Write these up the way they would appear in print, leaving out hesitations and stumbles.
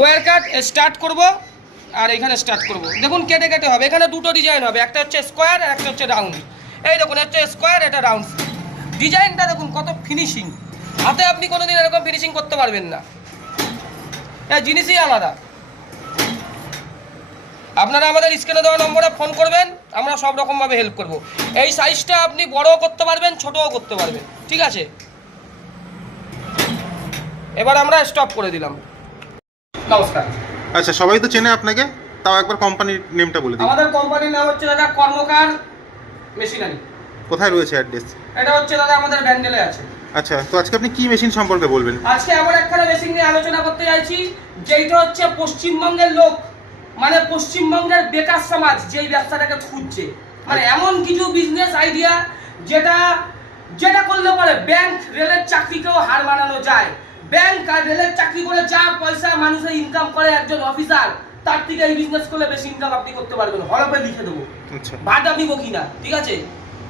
Wire কাট start করব আর এখানে start করব। দেখুন কেটে কেটে হবে, এখানে দুটো ডিজাইন হবে, একটা হচ্ছে স্কোয়ার আর একটা হচ্ছে রাউন্ড। এই দেখুন একটা স্কোয়ার, এটা রাউন্ড। ডিজাইনটা দেখুন কত ফিনিশিং, হাতে আপনি কোনোদিন এরকম ফিনিশিং করতে পারবেন না, এই জিনিসই আলাদা। আপনারা আমাদের স্ক্রিনে দেওয়া নম্বরে ফোন করবেন, আমরা সব রকমভাবে হেল্প করব। এই সাইজটা আপনি বড়ও করতে পারবেন, ছোটও করতে পারবেন, ঠিক আছে। এবার আমরা স্টপ করে দিলাম। নমস্কার। আচ্ছা, সবাই তো চেনে আপনাকে, তাও একবার কোম্পানির নেমটা বলে দিন। আমাদের কোম্পানির নাম হচ্ছে দাদা কর্মকার মেশিনারি। কোথায় রয়েছে অ্যাড্রেস? এটা হচ্ছে দাদা আমাদের ব্যান্ডেলে আছে। আচ্ছা, তো আজকে আপনি কি মেশিন সম্পর্কে বলবেন? আজকে এমন একখানা মেশিন নিয়ে আলোচনা করতে চাইছি যেটা হচ্ছে পশ্চিমবঙ্গের লোক, মানে পশ্চিমবঙ্গের বেকার সমাজ যেই ব্যবসাটাকে খুঁজছে, মানে এমন কিছু বিজনেস আইডিয়া যেটা যেটা করলে পরে ব্যাংক রেলের চাকরিকেও হার মানানো যায়। ব্যাংক আর রেলের চাকরি করে যা পয়সা মানুষের ইনকাম করে একজন অফিসার, তার থেকে এই বিজনেস করলে বেশি ইনকাম আপনি করতে পারবেন। হলপে লিখে দেবো, আচ্ছা, ভাট আমি বকি না, ঠিক আছে,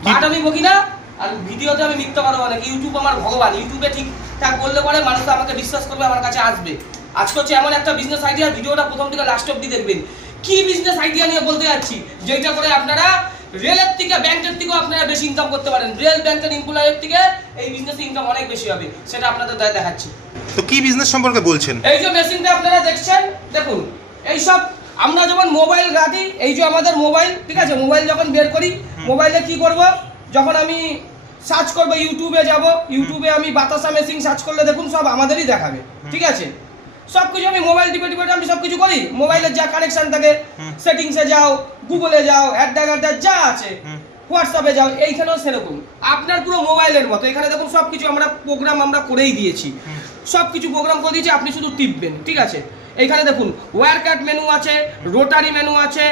ভাট আমি বকি না। আর ভিডিওতে আমি মিথ্যা কথা বলি না, ইউটিউব আমার ভগবান, ইউটিউবে ঠিকঠাক বললে পরে মানুষ আমাকে বিশ্বাস করবে, আমার কাছে আসবে। আজকে হচ্ছে এমন একটা বিজনেস আইডিয়া, ভিডিওটা প্রথম থেকে লাস্ট অবধি দেখবেন। কি বিজনেস আইডিয়া নিয়ে বলতে যাচ্ছি, যেটা করে আপনারা রেলের থেকে ব্যাংকের থেকেও আপনারা বেশি ইনকাম করতে পারেন। রেল ব্যাংকের এমপ্লয়ের থেকে এই বিজনেস ইনকাম অনেক বেশি হবে, সেটা আপনাদের দেখাচ্ছি। তো কি বিজনেস সম্পর্কে বলছেন? এই যে মেশিনটা আপনারা দেখছেন, দেখুন এইসব আমরা যেমন মোবাইল রাখি, এই যে আমাদের মোবাইল, ঠিক আছে, মোবাইল যখন বের করি, মোবাইলে কি করব, যখন আমি সার্চ করব, ইউটিউবে যাব, ইউটিউবে আমি বাতাসা মেশিন সার্চ করলে দেখুন সব আমাদেরই দেখাবে, ঠিক আছে। সব কিছু আমি মোবাইল টিপে টিপে আমি সব কিছু করি, মোবাইলের যা কানেকশন থাকে, সেটিংসে যাও, গুগলে যাও, অ্যাড্ডা যা আছে, হোয়াটসঅ্যাপে যাও, এইখানেও সেরকম আপনার পুরো মোবাইলের মতো। এখানে দেখুন সব কিছু আমরা প্রোগ্রাম আমরা করেই দিয়েছি, সব কিছু প্রোগ্রাম করে দিয়েছি, আপনি শুধু টিপবেন, ঠিক আছে। এইখানে দেখুন ওয়্যার কাট মেনু আছে, রোটারি মেনু আছে,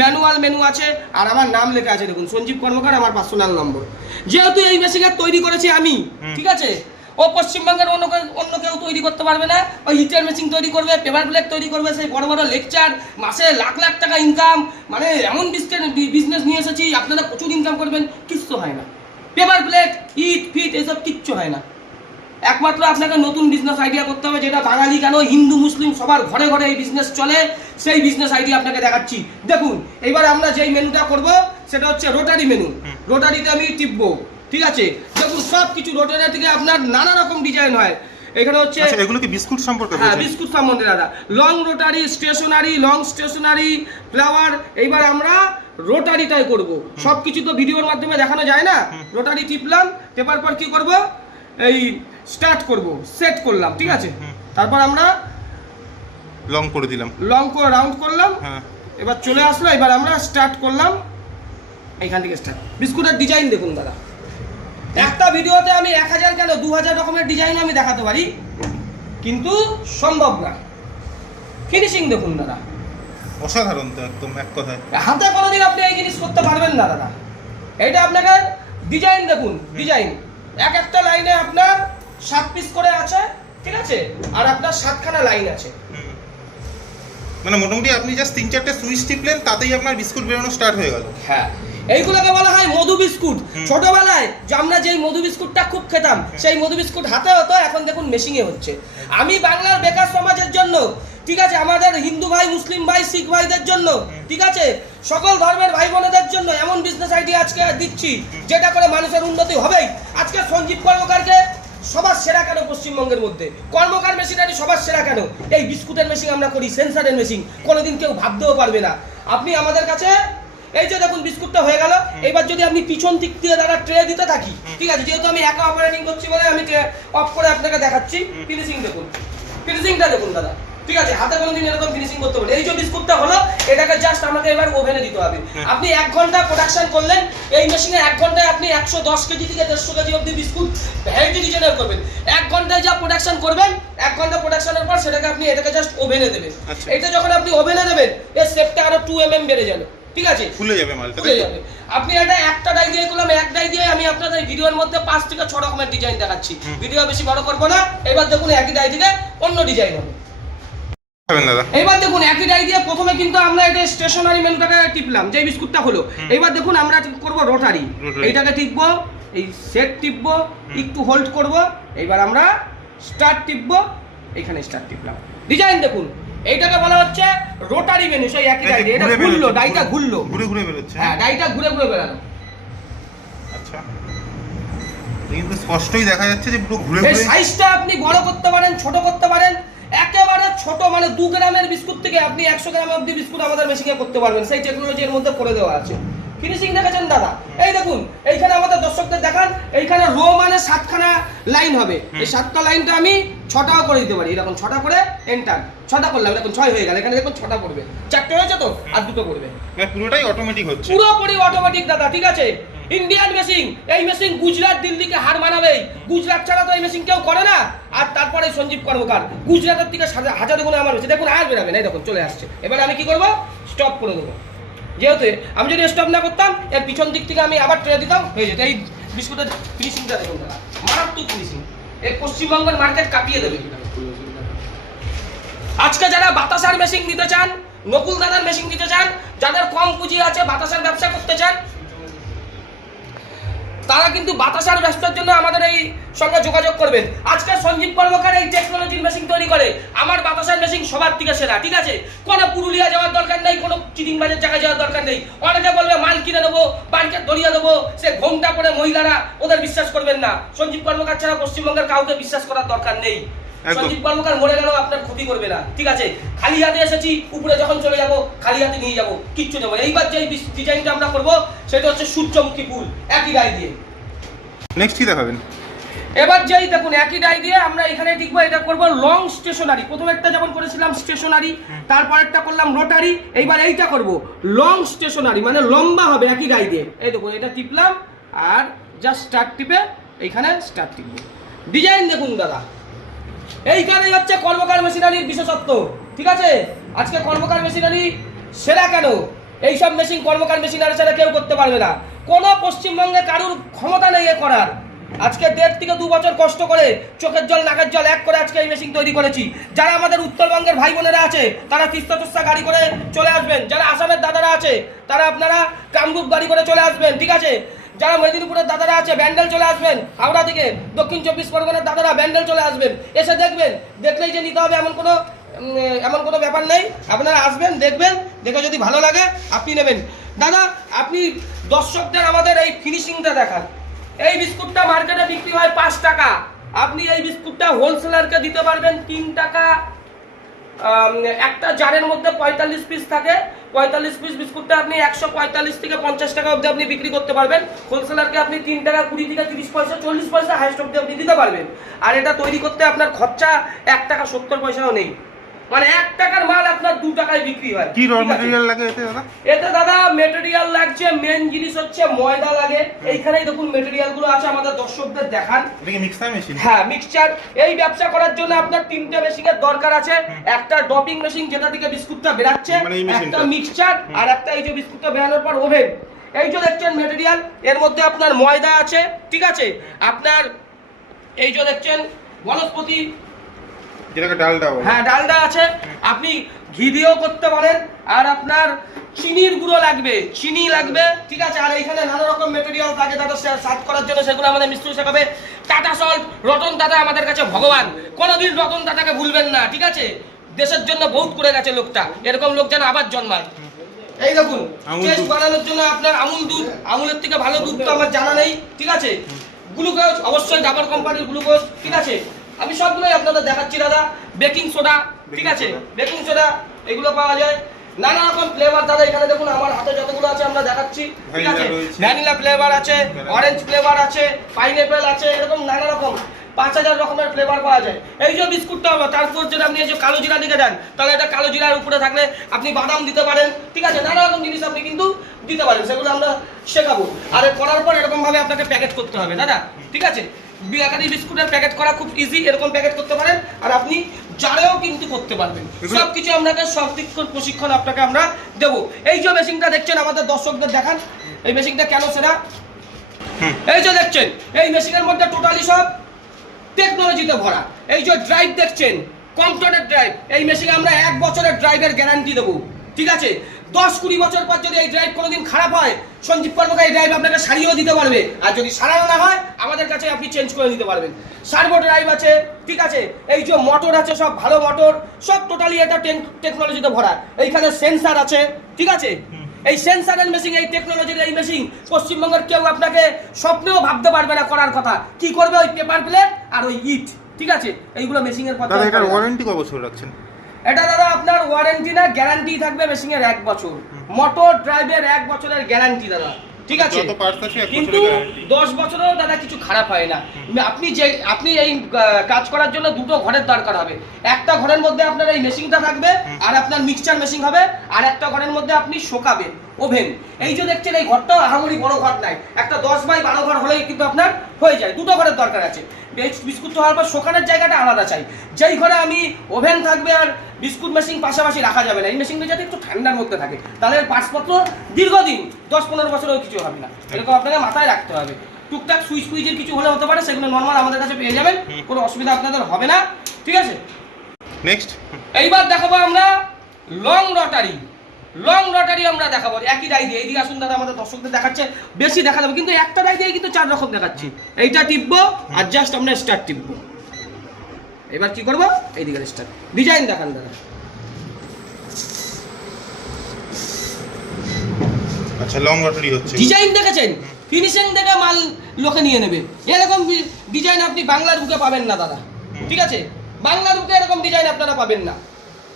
ম্যানুয়াল মেনু আছে, আর আমার নাম লেখা আছে দেখুন, সঞ্জীব কর্মকার আমার পার্সোনাল নম্বর। যেহেতু এই মেশিনটা তৈরি করেছি আমি, ঠিক আছে, ও পশ্চিমবঙ্গের অন্য কেউ তৈরি করতে পারবে না। ওই হিটার মেশিন তৈরি করবে, পেপার প্লেট তৈরি করবে, সেই বড় বড় লেকচার, মাসে লাখ লাখ টাকা ইনকাম, মানে এমন বিজনেস নিয়ে এসেছি আপনারা প্রচুর ইনকাম করবেন, কিচ্ছু হয় না। পেপার প্লেট, ইট ফিট এসব কিচ্ছু হয় না। একমাত্র আপনাকে নতুন বিজনেস আইডিয়া করতে হবে, যেটা বাঙালি কেন হিন্দু মুসলিম সবার ঘরে ঘরে এই বিজনেস চলে, সেই বিজনেস আইডিয়া আপনাকে দেখাচ্ছি। দেখুন এবার আমরা যেই মেনুটা করব সেটা হচ্ছে রোটারি মেনু। রোটারিতে আমি টিপবো, ঠিক আছে। দেখুন সব কিছু রোটারি থেকে আপনার নানা রকম ডিজাইন হয়। এখানে হচ্ছে এগুলো কি বিস্কুট সম্পর্কে? হ্যাঁ, বিস্কুট সম্বন্ধে দাদা, long rotary, stationary, long stationary, flour. এইবার আমরা রোটারিটাই করব। সব কিছু তো ভিডিওর মাধ্যমে দেখানো যায় না। রোটারি টিপলাম, টেপার পর কি করব, এই স্টার্ট করব, সেট করলাম, ঠিক আছে। তারপর আমরা লং করে দিলাম, লং করে রাউন্ড করলাম, হ্যাঁ, এবার চলে আসলো। এবার আমরা স্টার্ট করলাম, এইখান থেকে স্টার্ট। বিস্কুটের ডিজাইন দেখুন দাদা, একটা ভিডিওতে আমি 1000 কেন 2000 রকমের ডিজাইন আমি দেখাতে পারি, কিন্তু সম্ভব না। ফিনিশিং দেখুন দাদা, অসাধারণ তো একদম, এক কথায়। হাতে কোনোদিন আপনি এই জিনিস করতে পারবেন না দাদা। এইটা আপনাকে ডিজাইন দেখুন, ডিজাইন এক একটা লাইনে আপনার 7 পিস করে আছে, ঠিক আছে, আর আপনার 7খানা লাইন আছে। মানে মোটামুটি আপনি জাস্ট 3-4টে সুইচ টিপলেন, তাতেই আপনার বিস্কুট বেরোনো স্টার্ট হয়ে গেল। হ্যাঁ, এইগুলোকে বলা হয় মধু বিস্কুট। ছোটবেলায় যে আমরা যেই মধু বিস্কুটটা খুব খেতাম, সেই মধু বিস্কুট হাতে হতো, এখন দেখুন মেশিনে হচ্ছে। আমি বাংলার বেকার সমাজের জন্য, ঠিক আছে, আমাদের হিন্দু ভাই, মুসলিম ভাই, শিখ ভাইদের জন্য, ঠিক আছে, সকল ধর্মের ভাই বোনেদের জন্য এমন বিজনেস আইডিয়া আজকে দিচ্ছি যেটা করে মানুষের উন্নতি হবেই। আজকে সঞ্জীব কর্মকারকে সবার সেরা কেন পশ্চিমবঙ্গের মধ্যে, কর্মকার মেশিনারি সবার সেরা কেন, এই বিস্কুটের মেশিন আমরা করি, সেন্সারের মেশিন, কোনোদিন কেউ ভাবতেও পারবে না। আপনি আমাদের কাছে এই যে দেখুন বিস্কুটটা হয়ে গেল। এবার যদি আমি পিছন দিক দিয়ে দাদা ট্রে দিতে থাকি, ঠিক আছে, যেহেতু আমি একা অপারেটিং করছি বলে আমি অফ করে আপনাকে দেখাচ্ছি। ফিনিশিং দেখুন, ফিনিশিংটা দেখুন দাদা, ঠিক আছে, হাতে কোনোদিন এরকম ফিনিশিং করতে পারে। এই যে বিস্কুটটা হলো, এটাকে জাস্ট আমাকে এবার ওভেনে দিতে হবে। আপনি 1 ঘন্টা প্রোডাকশন করলেন, এই মেশিনে 1 ঘন্টায় আপনি 110 কেজি থেকে 150 কেজি অবধি বিস্কুট ভ্যারাইটি ডিজাইনের করবেন। 1 ঘন্টায় যা প্রোডাকশন করবেন, 1 ঘন্টা প্রোডাকশনের পর সেটাকে আপনি এটাকে জাস্ট ওভেনে দেবেন। এটা যখন আপনি ওভেনে দেবেন, এর শেপটা আরো 2 mm বেড়ে যাবে, ঠিক আছে, ফুলে যাবে মালটা, ফুলে যাবে। আপনি এটা একটা ডাই দিয়ে করলাম, এক ডাই দিয়ে আমি আপনাদের ভিডিওর মধ্যে 5 থেকে 6 রকমের ডিজাইন দেখাচ্ছি। ভিডিও বেশি বড় করব না। এবার দেখুন একই ডাই থেকে অন্য ডিজাইন হবে। এবার দেখুন একই ডাই দিয়ে প্রথমে কিন্তু আমরা এটা স্টেশনারি মেনুটাকে টিপলাম, যে বিস্কুটটা হলো। এবার দেখুন আমরা করব রোটারি, এইটাকে টিপবো, এই সেট টিপবো, একটু হোল্ড করব, এবার আমরা স্টার্ট টিপবো, এখানে স্টার্ট টিপলাম। ডিজাইন দেখুন এইটাকে বলা হচ্ছে রোটারি মেনু, সেই একই ডাই, এটা ঘুরে ঘুরলো, বেরোচ্ছে, ডাইটা ঘুরলো, ঘুরে ঘুরে বেরোচ্ছে। হ্যাঁ ডাইটা ঘুরে ঘুরে বেরালো। আচ্ছা, কিন্তু স্পষ্টই দেখা যাচ্ছে যে পুরো ঘুরে এই ঘুরে। সাইজটা আপনি বড় করতে পারেন, ছোট করতে পারেন, একেবারে ছোট মানে 2 গ্রামের বিস্কুট থেকে আপনি 100 গ্রাম অবধি বিস্কুট আমাদের মেশিনে করতে পারবেন, সেই টেকনোলজি এর মধ্যে করে দেওয়া আছে। ফিনিশিং দেখেছেন দাদা? এই দেখুন, এইখানে আমাদের দর্শকদের দেখান, এইখানে রো মানে 7খানা লাইন হবে, এই 7টা লাইনটা আমি 6টাও করে দিতে পারি, এরকম 6টা করে এন্টার, 6টা করলাম, এরকম 6 হয়ে গেল, এখানে দেখুন 6টা পড়বে, 4টে হয়েছে তো, আর 2টো পড়বে, মানে পুরোটাই অটোমেটিক হচ্ছে। পুরোপুরি অটোমেটিক দাদা, ঠিক আছে? ইন্ডিয়ান মেশিন, এই মেশিন গুজরাট দিল্লিকে হার মানাবে, গুজরাট ছাড়া তো এই মেশিন কেউ করে না। আর তারপরে সঞ্জীব কর্মকার, গুজরাটের থেকে হাজার গুণে আমার হচ্ছে, দেখুন আর বেরাবে না, এই দেখুন চলে আসছে। এবার আমি কি করব, স্টপ করে দেবো, যেহেতু আমি যদি স্টপ না করতাম এর পিছন দিক থেকে আমি আবার ট্রে দিতাম, হয়ে যেত। এই বিস্কুটের ফিনিশিংটা দেখুন দাদা, মারাত্মক ফিনিশিং, এই পশ্চিমবঙ্গের মার্কেট কাঁপিয়ে দেবে। আজকে যারা বাতাসার মেশিন নিতে চান, নকুল দাদার মেশিন নিতে চান, যাদের কম পুঁজি আছে, বাতাসার ব্যবসা করতে চান, তারা কিন্তু বাতাসার ব্যবসার জন্য আমাদের এই সঙ্গে যোগাযোগ করবেন। আজকে সঞ্জীব কর্মকার এই টেকনোলজির মেশিন তৈরি করে, আমার বাতাসার মেশিন সবার থেকে সেরা, ঠিক আছে? কোনো পুরুলিয়া যাওয়ার দরকার নেই, কোনো চিটিংবাজের জায়গায় যাওয়ার দরকার নেই। অনেকে বলবে মাল কিনে দেবো, বাড়িতে দড়িয়ে দেবো, সে ঘোমটা পরে মহিলারা, ওদের বিশ্বাস করবেন না। সঞ্জীব কর্মকার ছাড়া পশ্চিমবঙ্গের কাউকে বিশ্বাস করার দরকার নেই। সঞ্জীব কর্মকার মরে গেলেও আপনার ক্ষতি করবে না, ঠিক আছে? খালি হাতে এসেছি, উপরে যখন চলে যাব খালি হাতে নিয়ে যাব, কিচ্ছু দেবো। এইবার যে ডিজাইনটা আমরা করবো সেটা হচ্ছে সূর্যমুখী ফুল, একই ডাই দিয়ে। নেক্সট কি দেখাবেন? এবার যেই দেখুন একই ডাই দিয়ে আমরা এখানে লিখবো, এটা করব লং স্টেশনারি। প্রথম একটা যেমন করেছিলাম স্টেশনারি, তারপর একটা করলাম রোটারি, এইবার এইটা করব লং স্টেশনারি, মানে লম্বা হবে একই ডাই দিয়ে। এই দেখুন, এটা টিপলাম আর জাস্ট স্টার্ট টিপে এইখানে স্টার্ট টিপব। ডিজাইন দেখুন দাদা, এইখানেই হচ্ছে কর্মকার মেশিনারির বিশেষত্ব, ঠিক আছে? আজকে কর্মকার মেশিনারি সেরা কেন? এইসব মেশিন কর্মকার মেশিনারি ছাড়া কেউ করতে পারবে না, কোনো পশ্চিমবঙ্গে কারুর ক্ষমতা নেই এ করার। আজকে 1.5 থেকে 2 বছর কষ্ট করে চোখের জল নাকের জল এক করে আজকে এই মেশিন তৈরি করেছি। যারা আমাদের উত্তরবঙ্গের ভাই বোনেরা আছে তারা তিস্তা তোস্তা গাড়ি করে চলে আসবেন, যারা আসামের দাদারা আছে তারা আপনারা কামরূপ গাড়ি করে চলে আসবেন, ঠিক আছে? যারা মেদিনীপুরের দাদারা আছে ব্যান্ডেল চলে আসবেন, হাওড়া থেকে, দক্ষিণ 24 পরগনার দাদারা ব্যান্ডেল চলে আসবেন, এসে দেখবেন, দেখলেই যে নিতে হবে এমন কোনো ব্যাপার নেই। আপনারা আসবেন, দেখবেন, দেখে যদি ভালো লাগে আপনি নেবেন। দাদা আপনি দর্শকদের আমাদের এই ফিনিশিংটা দেখান। এই বিস্কুটটা মার্কেটে বিক্রি হয় 5 টাকা, আপনি এই বিস্কুটটা হোলসেলারকে দিতে পারবেন 3 টাকা। একটা জারের মধ্যে 45 পিস থাকে, 45 পিস বিস্কুটটা আপনি 145 থেকে 50 টাকা অবধি আপনি বিক্রি করতে পারবেন। হোলসেলারকে আপনি 3 টাকা 20 থেকে 30 পয়সা 40 পয়সা হাইস্ট অবধি আপনি দিতে পারবেন। আর এটা তৈরি করতে আপনার খরচা 1 টাকা 70 পয়সাও নেই, মানে 1 টাকার মাল আপনার 2 টাকায় বিক্রি হয়। কি র ম্যাটেরিয়াল লাগে এতে দাদা? এতে দাদা মেটেরিয়াল লাগছে, মেন জিনিস হচ্ছে ময়দা লাগে। এইখানেই দেখুন মেটেরিয়াল গুলো আছে, আমাদের দর্শকদের দেখান। এটা কি মিক্সার মেশিন? হ্যাঁ মিক্সচার। এই ব্যবসা করার জন্য আপনার 3টে মেশিনের দরকার আছে, একটা ডপিং মেশিন যেটা থেকে বিস্কুটটা বেরাচ্ছে, মানে এই মেশিনটা, একটা মিক্সচার, আর একটা এই যে বিস্কুটটা বেরানোর পর ওভেন। এই যে দেখছেন মেটেরিয়াল, এর মধ্যে আপনার ময়দা আছে, ঠিক আছে? আপনার এই যে দেখছেন বনস্পতি, যেটাকে ডালডা বলে, হ্যাঁ ডালডা আছে, আপনি ঘি দিয়েও করতে পারেন। আর আপনার চিনির গুঁড়ো লাগবে, চিনি লাগবে, ঠিক আছে? আর এইখানে নানা রকম মেটেরিয়াল থাকে দাদা সার্ভ করার জন্য, সেগুলো আমাদের মিস্ত্রি শেখাবে। টাটা সল্ট, রতন দাদা আমাদের কাছে ভগবান, কোনোদিন রতন দাদাকে ভুলবেন না, ঠিক আছে? দেশের জন্য বহুত করে গেছে লোকটা, এরকম লোক যেন আবার জন্মায়। এই দেখুন টেস্ট বানানোর জন্য আপনার আমুল দুধ, আমুলের থেকে ভালো দুধ তো আমার জানা নেই, ঠিক আছে? গ্লুকোজ অবশ্যই ডাবর কোম্পানির গ্লুকোজ, ঠিক আছে? আমি সবগুলোই আপনাদের দেখাচ্ছি দাদা। বেকিং সোডা, ঠিক আছে? বেকিং সোডা এগুলো পাওয়া যায়, নানা রকম ফ্লেভার দাদা। এখানে দেখুন আমার হাতে যতগুলো আছে আমরা দেখাচ্ছি, ঠিক আছে? ভ্যানিলা ফ্লেভার আছে, অরেঞ্জ ফ্লেভার আছে, পাইনঅ্যাপেল আছে, এরকম নানা রকম 5000 রকমের ফ্লেভার পাওয়া যায়। এই যে বিস্কুটটা হবে তারপর যদি আপনি এই যে কালো জিরা দিকে দেন, তাহলে এটা কালো জিরার উপরে থাকলে আপনি বাদাম দিতে পারেন, ঠিক আছে? নানা রকম জিনিস আপনি কিন্তু দিতে পারেন, সেগুলো আমরা শেখাবো। আর করার পর এরকম ভাবে আপনাকে প্যাকেট করতে হবে দাদা, ঠিক আছে? বিয়াকারি বিস্কুটের প্যাকেট করা খুব ইজি, এরকম প্যাকেট করতে পারেন। আর আপনি জারেও কিন্তু করতে পারবেন, সবকিছু আপনাকে প্রশিক্ষণ আপনাকে আমরা দেবো। এই যে মেশিনটা দেখছেন আমাদের দর্শকদের দেখান, এই মেশিনটা কেন সেরা। এই যে দেখছেন এই মেশিনের মধ্যে টোটালি সব টেকনোলজিতে ভরা। এই যে ড্রাইভ দেখছেন, কম্পিউটারের ড্রাইভ, এই মেশিনে আমরা 1 বছরের ড্রাইভের গ্যারান্টি দেবো, ঠিক আছে? 10-20 বছর পর যদি এই ড্রাইভ কোনোদিন খারাপ হয়, সঞ্জীব কর্মকার এই ড্রাইভ আপনাকে সারিয়েও দিতে পারবে। আর যদি সারানো না হয়, আমাদের কাছে আপনি চেঞ্জ করে নিতে পারবেন। সার্ভো ড্রাইভ আছে, ঠিক আছে, এই যে মোটর আছে সব ভালো মোটর, সব টোটালি এটা টেকনোলজিতে ভরা। এইখানে সেন্সার আছে, ঠিক আছে, এই সেন্সারের মেশিন, এই টেকনোলজির এই মেশিন পশ্চিমবঙ্গের কেউ আপনাকে স্বপ্নেও ভাবতে পারবে না করার কথা। কি করবে ওই পেপার প্লেট আর ওই ইট, ঠিক আছে, এইগুলো মেশিনের কথা। দাদা এটার ওয়ারেন্টি কত বছর রাখছেন? এটা দাদা আপনার ওয়ারেন্টি না, গ্যারান্টি থাকবে মেশিনের 1 বছর। মোটর ড্রাইভের 1 বছরের গ্যারান্টি দাদা, ঠিক আছে, যত পার্টস আছে 1 কিন্তু বছরের গ্যারান্টি। 10 বছরেও দাদা কিছু খারাপ হয় না। আপনি এই কাজ করার জন্য দুটো ঘরের দরকার হবে। একটা ঘরের মধ্যে আপনার এই মেশিনটা থাকবে, আর আপনার মিক্সচার মেশিন হবে, আর একটা ঘরের মধ্যে আপনি শোকাবেন ওভেন। এই যে দেখছেন এই ঘরটাও আহামরি বড় ঘর নাই, একটা 10x12 ঘর হলেই কিন্তু আপনার হয়ে যায়। দুটো ঘরের দরকার আছে। বিস্কুট হওয়ার পর শোকানোর জায়গাটা আলাদা চাই। যেই ঘরে আমি ওভেন থাকবে আর বিস্কুট মেশিন পাশাপাশি রাখা যাবে না। এই মেশিনটা যাতে একটু ঠান্ডার মধ্যে থাকে, তাহলে পাসপত্র দীর্ঘদিন 10-15 বছরেও কিছু হবে না। এরকম আপনাকে মাথায় রাখতে হবে। টুকটাক সুইচের কিছু হলে হতে পারে, সেগুলো নর্মাল আমাদের কাছে পেয়ে যাবেন, কোনো অসুবিধা আপনাদের হবে না, ঠিক আছে। নেক্সট এইবার দেখাবো আমরা লং রটারি। লং রটারি আমরা দেখাবো একই রাই দিয়ে। এইদিকে আসুন দাদা, আমাদের দর্শকদের দেখাচ্ছে, বেশি দেখা যাবে কিন্তু একটা রাই দিয়ে কিন্তু 4 রকম দেখাচ্ছি। এইটা টিপবো আর জাস্ট আমরা স্টার্ট টিপবো। এবার কি করবো, এইদিকে স্টার্ট। ডিজাইন দেখান দাদা। আচ্ছা, লং রটারি হচ্ছে। ডিজাইন দেখেছেন, ফিনিশিং দেখে মাল লোকে নিয়ে নেবে। এরকম ডিজাইন আপনি বাংলার বুকে পাবেন না দাদা, ঠিক আছে, বাংলার বুকে এরকম ডিজাইন আপনারা পাবেন না।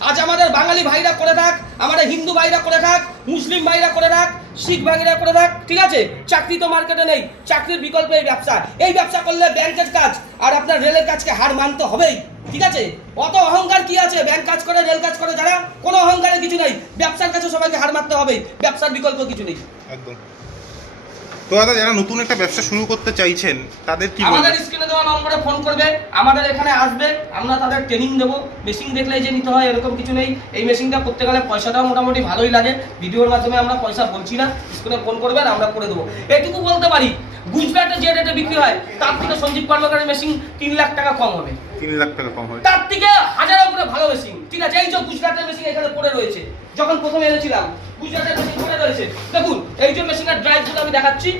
আজ আমাদের বাঙালি ভাইরা করে থাক, আমাদের হিন্দু ভাইরা করে থাক, মুসলিম ভাইরা করে থাক, শিখ ভাইরা করে থাক, ঠিক আছে, চাকরি তো মার্কেটে নেই, চাকরির বিকল্প এই ব্যবসা। এই ব্যবসা করলে ব্যাংকের কাজ আর আপনার রেলের কাজকে হার মানতে হবেই, ঠিক আছে। অত অহংকার কি আছে, ব্যাংক কাজ করে রেল কাজ করে যারা, কোনো অহংকারের কিছু নেই। ব্যবসার কাছে সবাইকে হার মানতে হবেই, ব্যবসার বিকল্প কিছু নেই। একদম। তো দাদা যারা নতুন একটা ব্যবসা শুরু করতে চাইছেন তাদের কি আমাদের বলবেন? স্ক্রিনে দেওয়া নম্বরে ফোন করবে, আমাদের এখানে আসবে, আমরা তাদের ট্রেনিং দেবো। মেশিন দেখলে যে নিতে হয় এরকম কিছু নেই। এই মেশিনটা করতে গেলে পয়সাটাও মোটামুটি ভালোই লাগে। ভিডিওর মাধ্যমে আমরা পয়সা বলছি না, স্ক্রিনে ফোন করবেন, আমরা করে দেবো। এটুকু বলতে পারি, গুজরাটে যে রেটে বিক্রি হয় তার থেকে সঞ্জীব কর্মকারের মেশিন 3 লাখ টাকা কম হবে। 3 লাখ টাকা কম হয়, তার থেকে হাজারের উপরে ভালো মেশিন, ঠিক আছে। এই যে গুজরাটের মেশিন এখানে পড়ে রয়েছে, যখন প্রথমে এনেছিলাম গুজরাটের মেশিন পড়ে রয়েছে। দেখুন এই যে মেশিনের ড্রাইভগুলো আমি দেখাচ্ছি,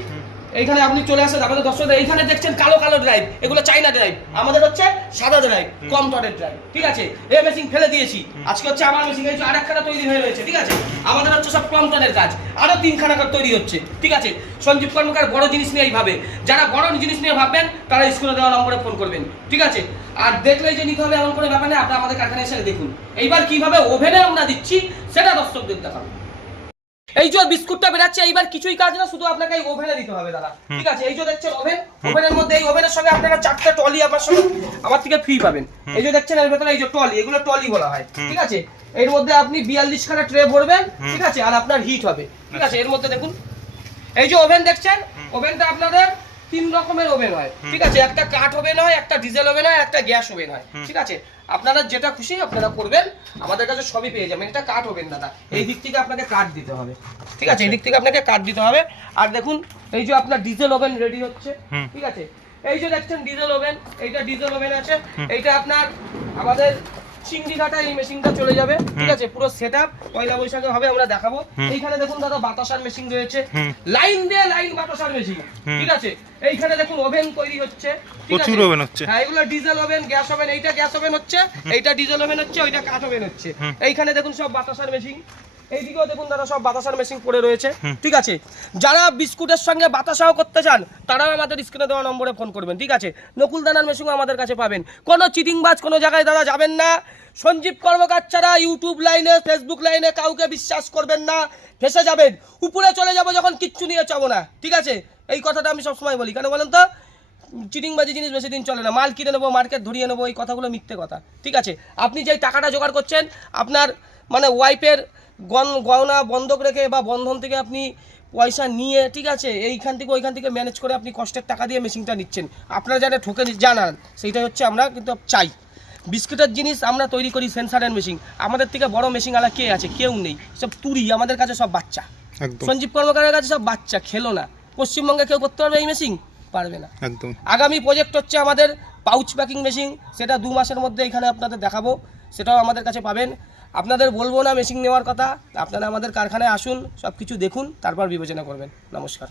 এইখানে আপনি চলে আসেন আমাদের দর্শকদের। এইখানে দেখছেন কালো কালো ড্রাইভ, এগুলো চাইনা ড্রাইভ। আমাদের হচ্ছে সাদা ড্রাইভ, কম টনের ড্রাইভ, ঠিক আছে। এই মেশিন ফেলে দিয়েছি, আজকে হচ্ছে আমার মেশিন এই যে আরেকখানা তৈরি হয়ে রয়েছে, ঠিক আছে। আমাদের হচ্ছে সব কম টনের কাজ, আরো 3খানা তৈরি হচ্ছে, ঠিক আছে। সঞ্জীব কর্মকার বড় জিনিস নিয়ে এইভাবে, যারা বড় জিনিস নিয়ে ভাববেন তারা স্ক্রিনে দেওয়া নম্বরে ফোন করবেন, ঠিক আছে। আর দেখলেই যে নিতে হবে এমন কোনো ব্যাপার নেই, আপনারা আমাদের কারখানায় এসে দেখুন। এইবার কিভাবে ওভেনে আমরা দিচ্ছি সেটা দর্শকদের দেখাবো। এই যে বিস্কুটটা বেরাচ্ছে, এইবার কিছুই কাজ না, শুধু আপনাকে এই ওভেনে দিতে হবে দাদা, ঠিক আছে। এই যে দেখছেন ওভেন, ওভেনের মধ্যে এই ওভেনের সঙ্গে আপনারা 4টা টলি আপনার সঙ্গে আমার থেকে ফ্রি পাবেন। এই যে দেখছেন এর ভেতরে এই যে টলি, এগুলো টলি বলা হয়, ঠিক আছে। এর মধ্যে আপনি 42খানা ট্রে ভরবেন, ঠিক আছে, আর আপনার হিট হবে, ঠিক আছে। এর মধ্যে দেখুন এই যে ওভেন দেখছেন, ওভেনটা আপনাদের 3 রকমের ওভেন হয়, ঠিক আছে। একটা কাঠ ওভেন হয়, একটা ডিজেল ওভেন হয়, একটা গ্যাস ওভেন হয়, ঠিক আছে। আপনারা যেটা খুশি আপনারা করবেন, আমাদের কাছে সবই পেয়ে যাবেন। এটা কাঠ ওভেন দাদা, এই দিক থেকে আপনাকে কাঠ দিতে হবে, ঠিক আছে, এই দিক থেকে আপনাকে কাঠ দিতে হবে। আর দেখুন এই যে আপনার ডিজেল ওভেন রেডি হচ্ছে, ঠিক আছে। এই যে দেখছেন ডিজেল ওভেন, এইটা ডিজেল ওভেন আছে। এইটা আপনার আমাদের চিংড়িঘাটা এই মেশিনটা চলে যাবে, ঠিক আছে। পুরো সেটআপ পয়লা বৈশাখে হবে, আমরা দেখাবো। এইখানে দেখুন দাদা বাতাসার মেশিন রয়েছে, লাইন দিয়ে লাইন বাতাসার মেশিন, ঠিক আছে। এইখানে দেখুন ওভেন তৈরি হচ্ছে, ঠিক আছে। প্রচুর ওভেন হচ্ছে, হ্যাঁ, এগুলো ডিজেল ওভেন, গ্যাস ওভেন। এইটা গ্যাস ওভেন হচ্ছে, এইটা ডিজেল ওভেন হচ্ছে, ওইটা কাঠ ওভেন হচ্ছে। এইখানে দেখুন সব বাতাসার মেশিন, এইদিকেও দেখুন দাদা সব বাতাসার মেশিন পড়ে রয়েছে, ঠিক আছে। যারা বিস্কুটের সঙ্গে বাতাসাও করতে চান তারাও আমাদের স্ক্রিনে দেওয়া নম্বরে ফোন করবেন, ঠিক আছে। নকুল দানার মেশিনও আমাদের কাছে পাবেন। কোনো চিটিংবাজ কোনো জায়গায় দাদা যাবেন না। সঞ্জীব কর্মকার ছাড়া ইউটিউব লাইনে ফেসবুক লাইনে কাউকে বিশ্বাস করবেন না, ফেসে যাবেন। উপরে চলে যাবো যখন কিচ্ছু নিয়ে যাবো না, ঠিক আছে। এই কথাটা আমি সবসময় বলি, কেন বলেন তো, চিটিংবাজি জিনিস বেশি দিন চলে না। মাল কিনে নেবো, মার্কেট ধরিয়ে নেবো, এই কথাগুলো মিথ্যে কথা, ঠিক আছে। আপনি যে টাকাটা জোগাড় করছেন আপনার মানে ওয়াইফের গয়না বন্ধক রেখে বা বন্ধন থেকে আপনি পয়সা নিয়ে, ঠিক আছে, এইখান থেকে ওইখান থেকে ম্যানেজ করে আপনি কষ্টের টাকা দিয়ে মেশিনটা নিচ্ছেন। আপনারা যারা ঠকে জানান সেইটাই হচ্ছে আমরা কিন্তু চাই। বিস্কুটের জিনিস আমরা তৈরি করি, সেন্সারের মেশিন। আমাদের থেকে বড় মেশিন আলা কে আছে? কেউ নেই, সব তুরি। আমাদের কাছে সব বাচ্চা, সঞ্জীব কর্মকারের কাছে সব বাচ্চা, খেলো না। পশ্চিমবঙ্গে কেউ করতে পারবে এই মেশিন? পারবে না, একদম। আগামী প্রজেক্ট হচ্ছে আমাদের পাউচ প্যাকিং মেশিন, সেটা 2 মাসের মধ্যে এখানে আপনাদের দেখাবো, সেটাও আমাদের কাছে পাবেন। আপনাদের বলবো না মেশিন নেওয়ার কথা, আপনারা আমাদের কারখানায় আসুন, সব কিছু দেখুন, তারপর বিবেচনা করবেন। নমস্কার।